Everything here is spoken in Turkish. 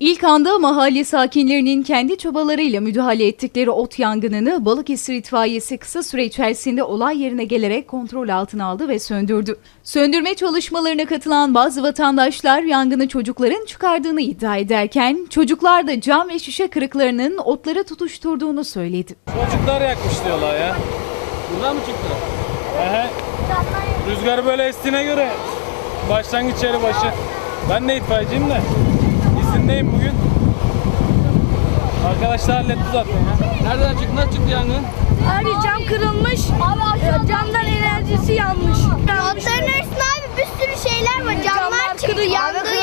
İlk anda mahalle sakinlerinin kendi çabalarıyla müdahale ettikleri ot yangınını Balıkesir itfaiyesi kısa süre içerisinde olay yerine gelerek kontrol altına aldı ve söndürdü. Söndürme çalışmalarına katılan bazı vatandaşlar yangını çocukların çıkardığını iddia ederken çocuklar da cam ve şişe kırıklarının otlara tutuşturduğunu söyledi. Çocuklar yakmış diyorlar ya. Buradan mı çıktı? Ehe. Rüzgar böyle estiğine göre başlangıç yeri başı. Ben de itfaiyeciyim de izindeyim bugün. Arkadaşlar halletti zaten ya. Nereden çıktı? Nasıl çıktı yangın? Abi cam kırılmış. Abi camdan enerjisi yanmış. Otların arasında abi bir sürü şeyler var. Camlar çıktı. Yandığı yer camlar